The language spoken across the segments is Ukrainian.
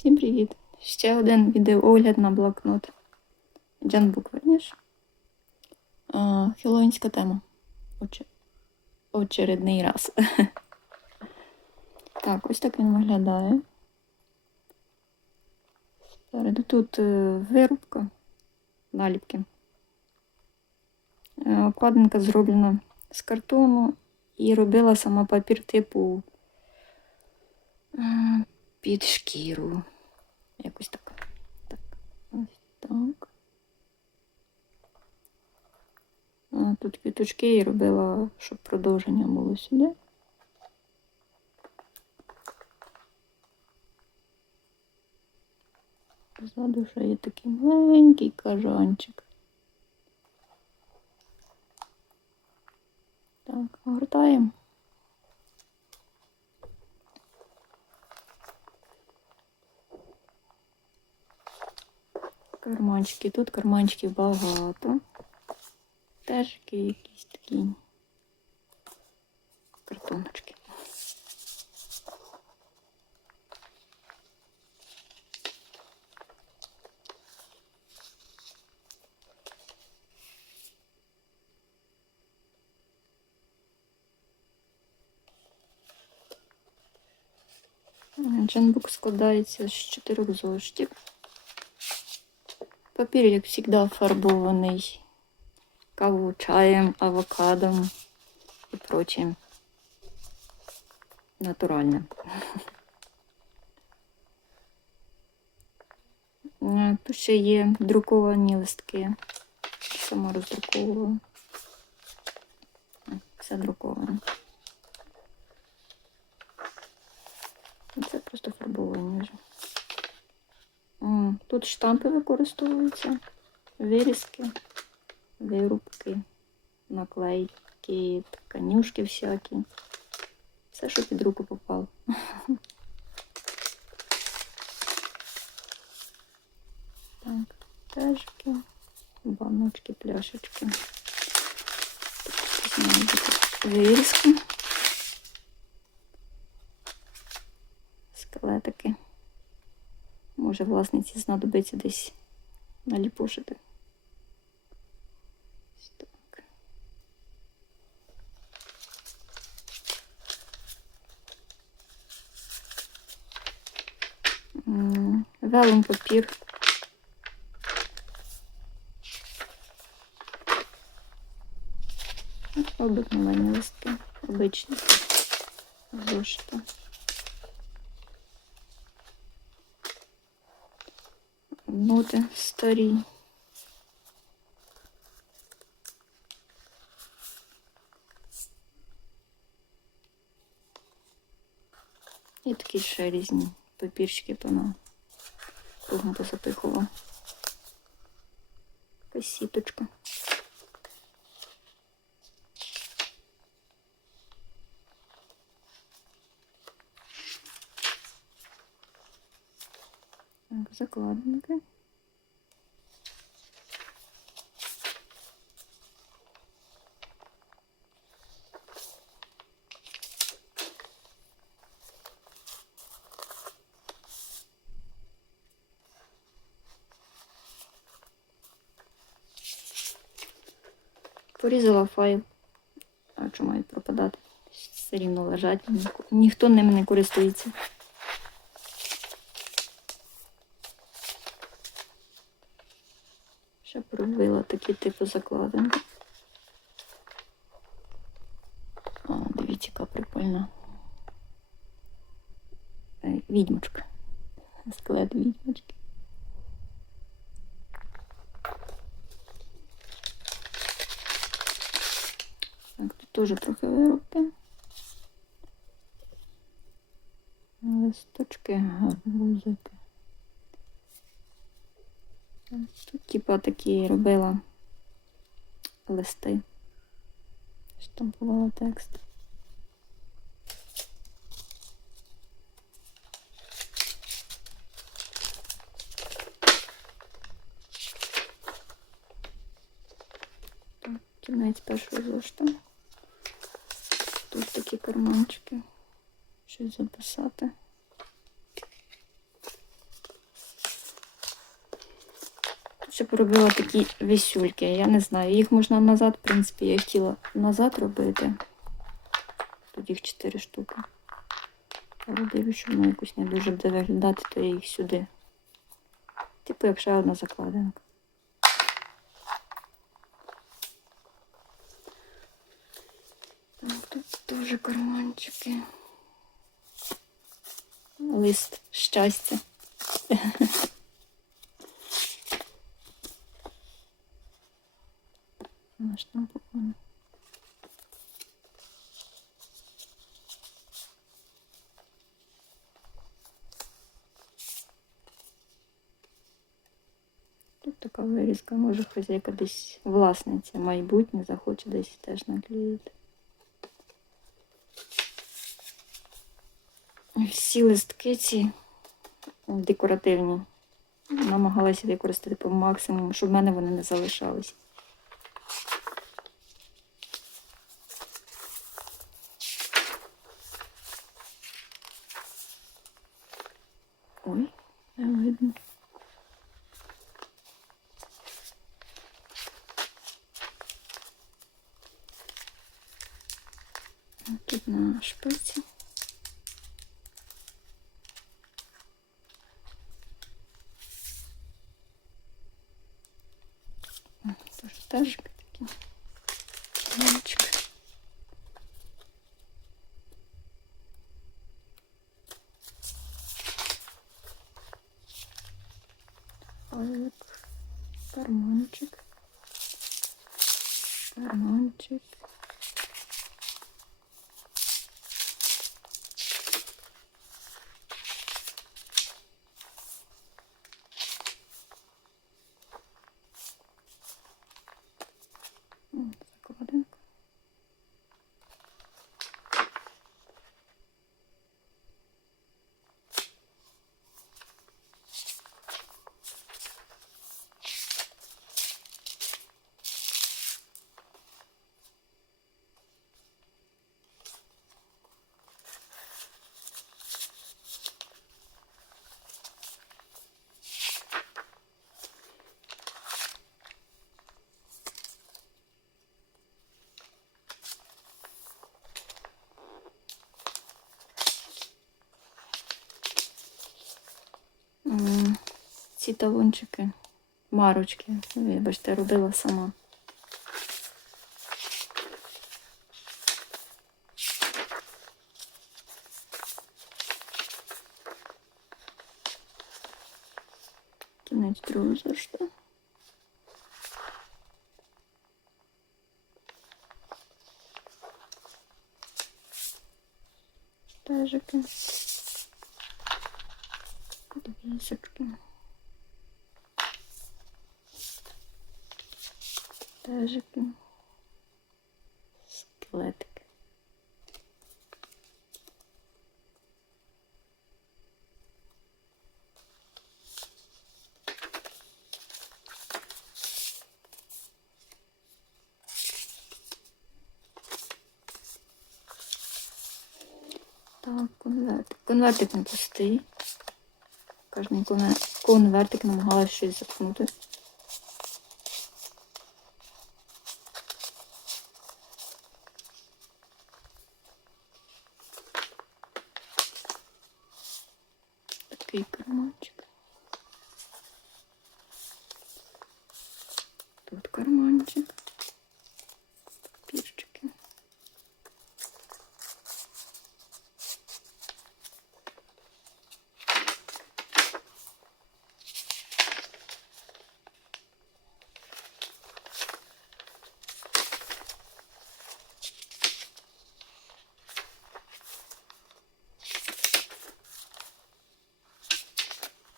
Всім привіт! Ще один відеоогляд на блокнот. Джанбук, верніш. Хеллоуінська тема. Оче... Очередний раз. так, ось так він виглядає. Спереду тут е, вирубка, наліпки. Е, Обкладинка зроблена з картону і робила сама папір типу під шкіру. Якось так. Так. Ось так. А, тут квіточки і робила, щоб продовження було сюди. Ззаду ще є такий маленький кажанчик. Так, гортаємо. Карманчики. Тут карманчиків багато. Теж які якісь такі картоночки. Джанбук складається з чотирьох зошитів. Папір, як завжди, фарбований каву, чаєм, авокадом і прочим. Натуральним. Е, Тут ще є друковані листки. Сама роздруковувала. Все друковане. Тут штампи використовуються, вирізки, вирубки, наклейки, тканюшки всякі. Все, що під руку попало. Так, тежки, баночки, пляшечки. Тут мають бути Вирізки. Скелетики. Може, власниці знадобиться десь наліпошити. Так. М, папір. Обикновені листки, обичні. Зошити. Ноти старі. І такі ще різні папірчики пана кругом позапихувала. Якась. Так, закладники. Порізала файл. А що мають пропадати? Все рівно лежать. Ніхто ними не користується. Ще пробила такі типу закладинки. О, дивіться, яка прикольна. Е, Відьмочка. Скелет відьмочки. Так, тут теж трохи виробки. Листочки, гарбузики. Тут типа такі робила листи. Штампувала текст. Кінець першого зошита. Тут такі карманчики. Щось записати. Поробила такі вісюльки. Я не знаю. Їх можна назад, в принципі, я хотіла назад робити. Тут їх 4 штуки. Але дивлюсь, що воно якось не дуже буде виглядати, то я їх сюди. Типу, як ще одна закладинка. Так, тут теж карманчики. Лист щастя. Наш там покону. Тут така вирізка, може хазяйка десь власниця майбутнє захоче десь теж наклеїти. Всі листки ці декоративні. Намагалася використати по максимуму, щоб в мене вони не залишались. Ой, не видно. Тут на шпиці. Тоже тажик такий. Мальчик. Файлик. Карманчик. Карманчик. Ці талончики, марочки, вибачте, робила сама. Кінець другого зошита. Тежики. Підвісочки. Тежики. Скелетики. Так, конвертик. Конвертик не пустий. Кожний конвертик намагалась щось запхнути. Тут карманчик. Пірчики.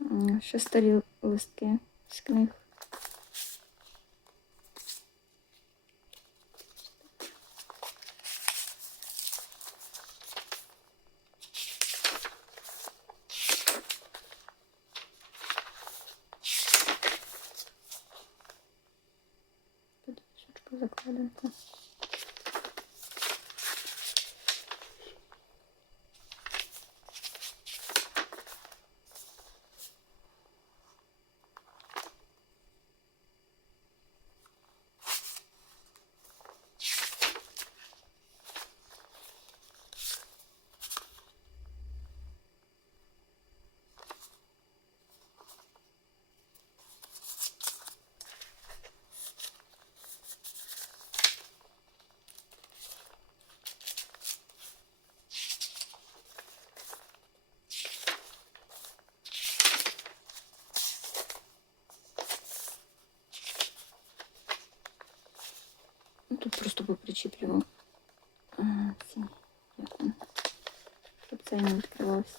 М, Ще старі листки книг. тут просто попричіплював. А, ці, як він, щоб цей не відкривався.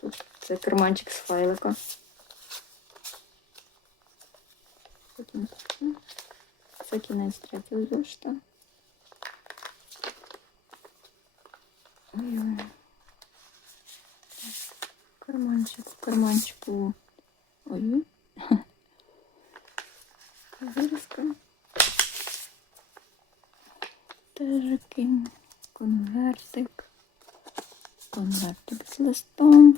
Тут це карманчик з файлика. Потім таке. Це кінець третього зошита. Ой-ой. Карманчик, в карманчику. Ой. Листом.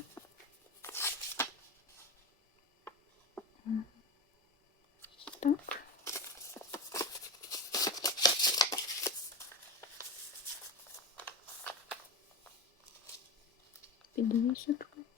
Так. Підвісочку. Тут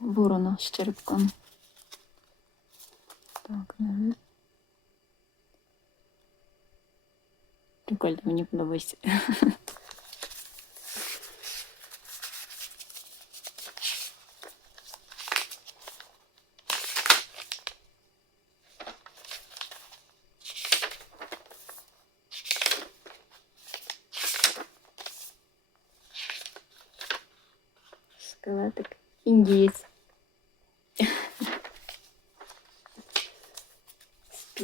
Ворона з черепком. Так, ну. Прикольно, мені подобається. Скелетик. Індієць.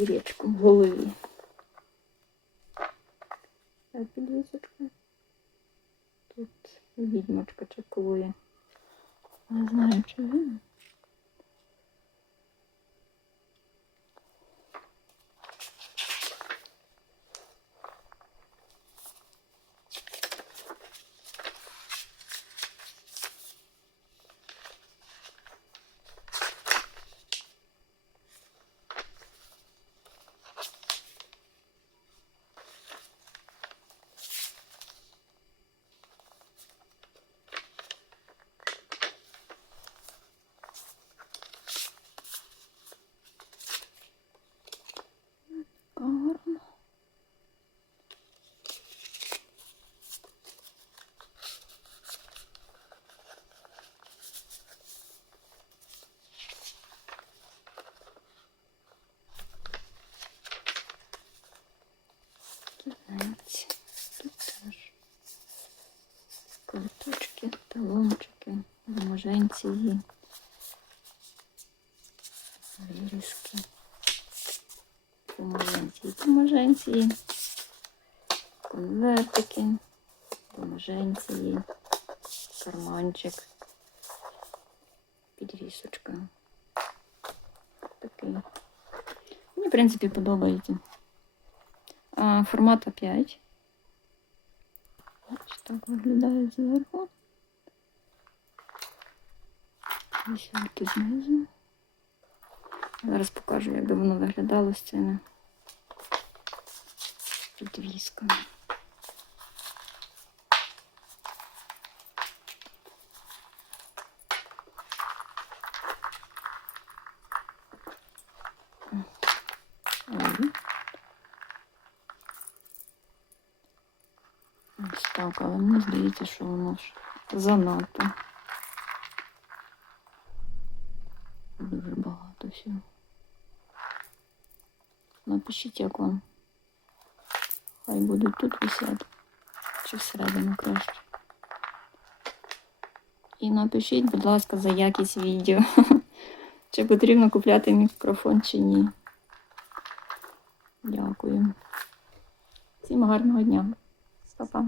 З в голові. А підвісочка. Тут відьмочка чекує. Не знаю, чи він. Гарно. Кінець. Тут теж карточки, талончики, моженції, вирізки. Поможенції, поможенції, конвертики, поможенції, карманчик, підвісочка. Такий. Мені, в принципі, подобається. А, формат А5. Ось так виглядає зверху. Ось тут знизу. Зараз покажу, як би воно виглядало з цими підвісками. Ось так, але мені здається, що воно ж занадто. Дуже всього. Напишіть, як вам. Хай будуть тут висяти. Чи всередину краще. І напишіть, будь ласка, за якість відео. Чи потрібно купляти мікрофон чи ні. Дякую. Всім гарного дня. Па-па.